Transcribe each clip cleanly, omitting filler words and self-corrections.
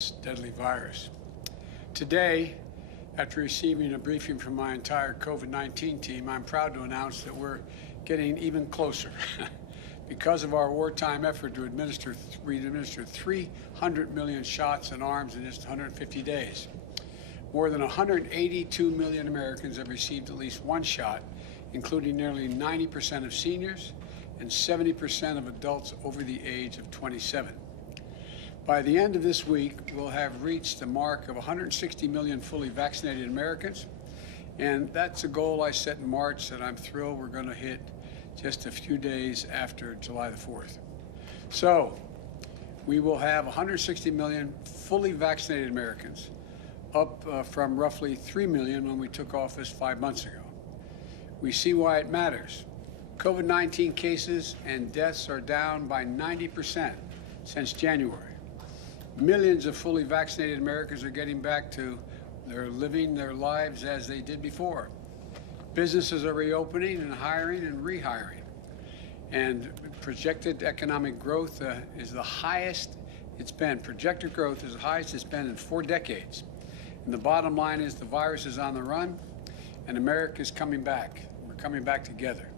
this deadly virus. Today, after receiving a briefing from my entire COVID-19 team, I'm proud to announce that we're getting even closer. Because of our wartime effort to administer 300 million shots in arms in just 150 days. More than 182 million Americans have received at least one shot, including nearly 90% of seniors and 70% of adults over the age of 27. By the end of this week, we'll have reached the mark of 160 million fully vaccinated Americans, and that's a goal I set in March that I'm thrilled we're going to hit just a few days after July the 4th. So, we will have 160 million fully vaccinated Americans, up from roughly 3 million when we took office 5 months ago. We see why it matters. COVID-19 cases and deaths are down by 90% since January. Millions of fully vaccinated Americans are getting back to living their lives as they did before. Businesses are reopening and hiring and rehiring. And projected economic growth is the highest it's been. Projected growth is the highest it's been in 4 decades. And the bottom line is the virus is on the run and America is coming back. We're coming back together.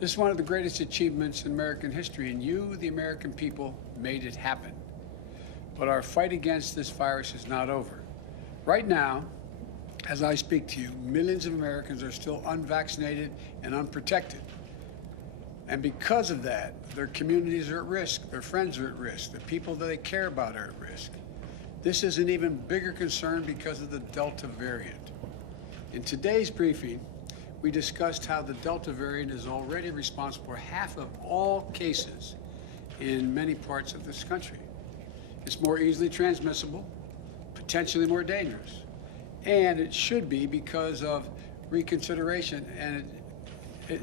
This is one of the greatest achievements in American history, and you, the American people, made it happen. But our fight against this virus is not over. Right now, as I speak to you, millions of Americans are still unvaccinated and unprotected. And because of that, their communities are at risk, their friends are at risk, the people that they care about are at risk. This is an even bigger concern because of the Delta variant. In today's briefing, we discussed how the Delta variant is already responsible for half of all cases in many parts of this country. It's more easily transmissible, potentially more dangerous, and it should be because of reconsideration. And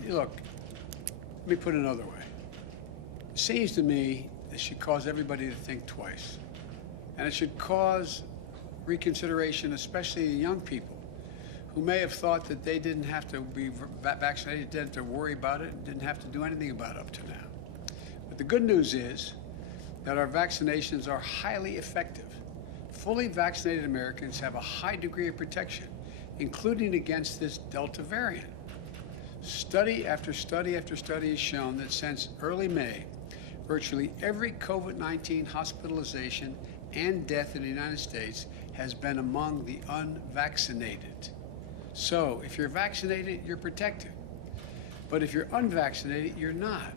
look, let me put it another way. It seems to me it should cause everybody to think twice, and it should cause reconsideration, especially young people who may have thought that they didn't have to be vaccinated, didn't have to worry about it, and didn't have to do anything about it up to now. But the good news is that our vaccinations are highly effective. Fully vaccinated Americans have a high degree of protection, including against this Delta variant. Study after study after study has shown that since early May, virtually every COVID-19 hospitalization and death in the United States has been among the unvaccinated. So if you're vaccinated, you're protected. But if you're unvaccinated, you're not.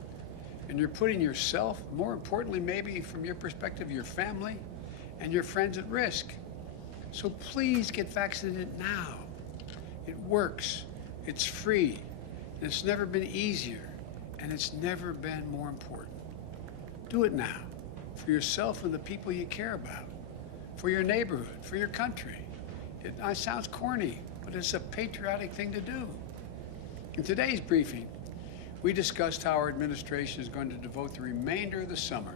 And you're putting yourself, more importantly, maybe from your perspective, your family and your friends at risk. So please get vaccinated now. It works, it's free, and it's never been easier, and it's never been more important. Do it now, for yourself and the people you care about, for your neighborhood, for your country. It sounds corny, but it's a patriotic thing to do. In today's briefing, we discussed how our administration is going to devote the remainder of the summer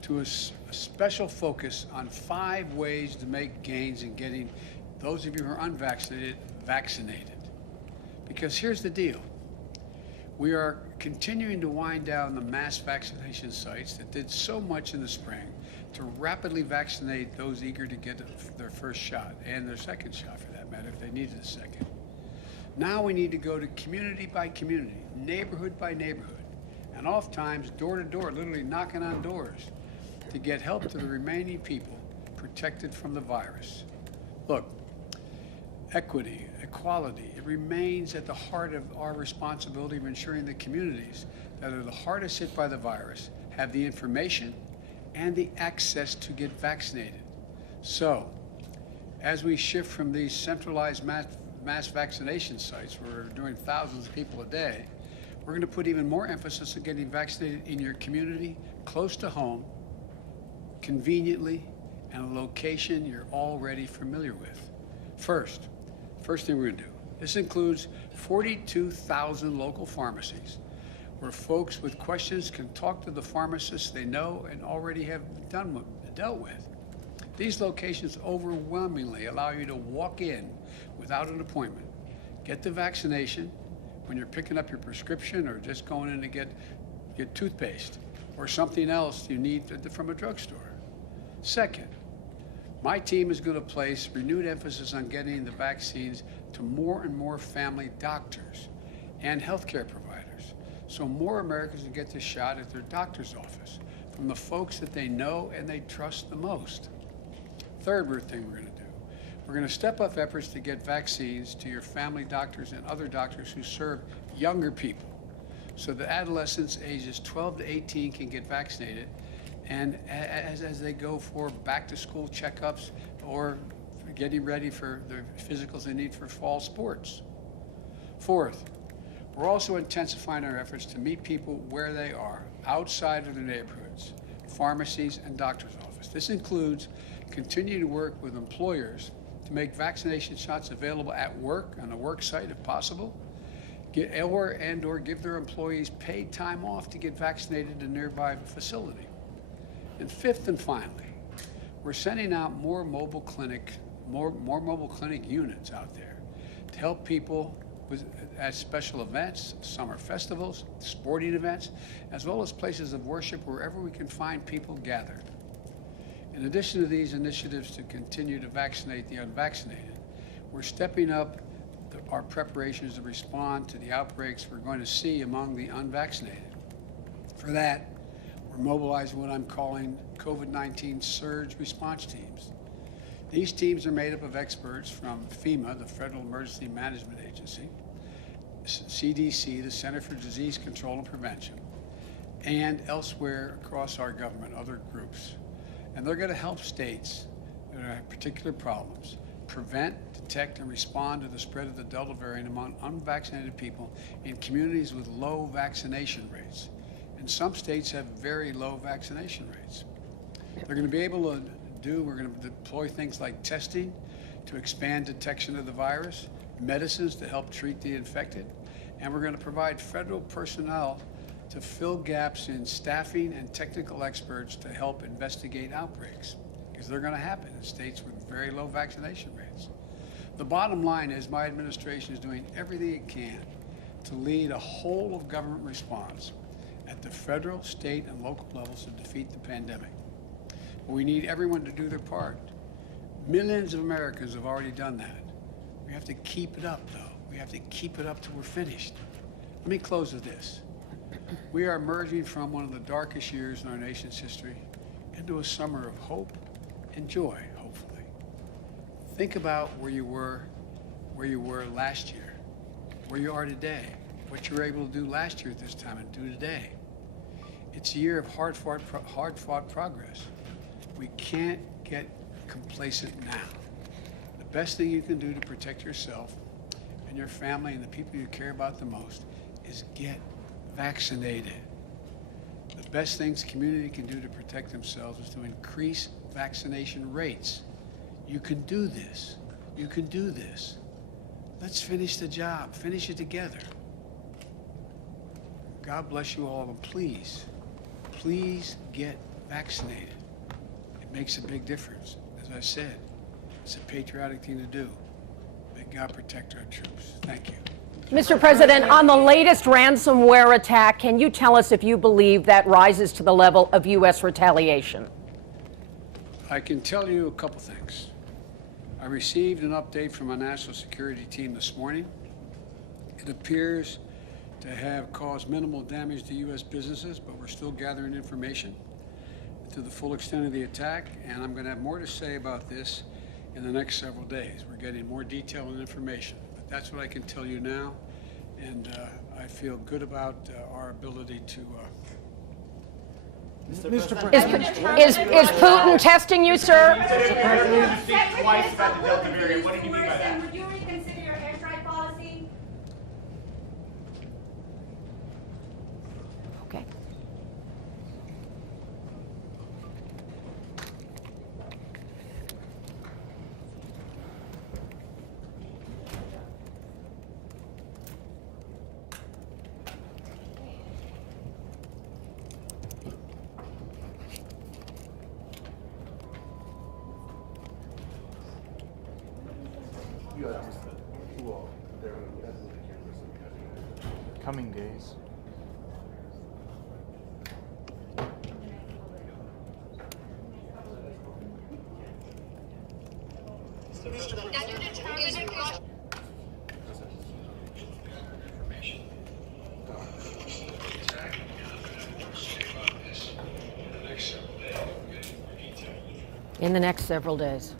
to a special focus on 5 ways to make gains in getting those of you who are unvaccinated vaccinated. Because here's the deal. We are continuing to wind down the mass vaccination sites that did so much in the spring to rapidly vaccinate those eager to get their first shot and their second shot, for that matter, if they needed a second. Now we need to go to community by community, neighborhood by neighborhood, and oftentimes door to door, literally knocking on doors, to get help to the remaining people protected from the virus. Look, equity, equality, it remains at the heart of our responsibility of ensuring the communities that are the hardest hit by the virus have the information and the access to get vaccinated. So, as we shift from these centralized mass vaccination sites where we're doing thousands of people a day, we're going to put even more emphasis on getting vaccinated in your community, close to home, conveniently, and a location you're already familiar with. First thing we're going to do, this includes 42,000 local pharmacies where folks with questions can talk to the pharmacists they know and already have dealt with. These locations overwhelmingly allow you to walk in without an appointment, get the vaccination when you're picking up your prescription or just going in to get toothpaste or something else you need from a drugstore. Second, My team is going to place renewed emphasis on getting the vaccines to more and more family doctors and healthcare providers, so more Americans can get this shot at their doctor's office from the folks that they know and they trust the most. Third thing we're going to do, we're going to step up efforts to get vaccines to your family doctors and other doctors who serve younger people, so that adolescents ages 12 to 18 can get vaccinated, and as they go for back-to-school checkups or getting ready for the physicals they need for fall sports. Fourth, we're also intensifying our efforts to meet people where they are, outside of their neighborhoods, pharmacies, and doctor's office. This includes continuing to work with employers to make vaccination shots available at work, on a work site if possible, or give their employees paid time off to get vaccinated in a nearby facility. And fifth and finally, we're sending out more mobile clinic units out there to help people at special events, summer festivals, sporting events, as well as places of worship wherever we can find people gathered. In addition to these initiatives to continue to vaccinate the unvaccinated, we're stepping up our preparations to respond to the outbreaks we're going to see among the unvaccinated. For that, we're mobilizing what I'm calling COVID-19 surge response teams. These teams are made up of experts from FEMA, the Federal Emergency Management Agency, CDC, the Center for Disease Control and Prevention, and elsewhere across our government, other groups. And they're going to help states that have particular problems prevent, detect, and respond to the spread of the Delta variant among unvaccinated people in communities with low vaccination rates. And some states have very low vaccination rates. They're going to be able to we're going to deploy things like testing to expand detection of the virus, medicines to help treat the infected, and we're going to provide federal personnel to fill gaps in staffing and technical experts to help investigate outbreaks, because they're going to happen in states with very low vaccination rates. The bottom line is my administration is doing everything it can to lead a whole of government response at the federal, state, and local levels to defeat the pandemic. But we need everyone to do their part. Millions of Americans have already done that. We have to keep it up, though. We have to keep it up till we're finished. Let me close with this. We are emerging from one of the darkest years in our nation's history into a summer of hope and joy, hopefully. Think about where you were last year, where you are today, what you were able to do last year at this time and do today. It's a year of hard-fought progress. We can't get complacent now. The best thing you can do to protect yourself and your family and the people you care about the most is get vaccinated. The best things community can do to protect themselves is to increase vaccination rates. You can do this. You can do this. Let's finish the job. Finish it together. God bless you all, and please, please get vaccinated. It makes a big difference. As I said, it's a patriotic thing to do. May God protect our troops. Thank you. Mr. President, on the latest ransomware attack, can you tell us if you believe that rises to the level of U.S. retaliation? I can tell you a couple things. I received an update from a national security team this morning. It appears to have caused minimal damage to U.S. businesses, but we're still gathering information to the full extent of the attack, and I'm going to have more to say about this in the next several days. We're getting more detail and information, but that's what I can tell you now, and I feel good about our ability to... Mr. President. Is Putin testing you, sir? Mr. President, you speak twice about the Delta variant. What did you mean by that? Would you reconsider your airstrike policy? Okay. Coming days. In the next several days.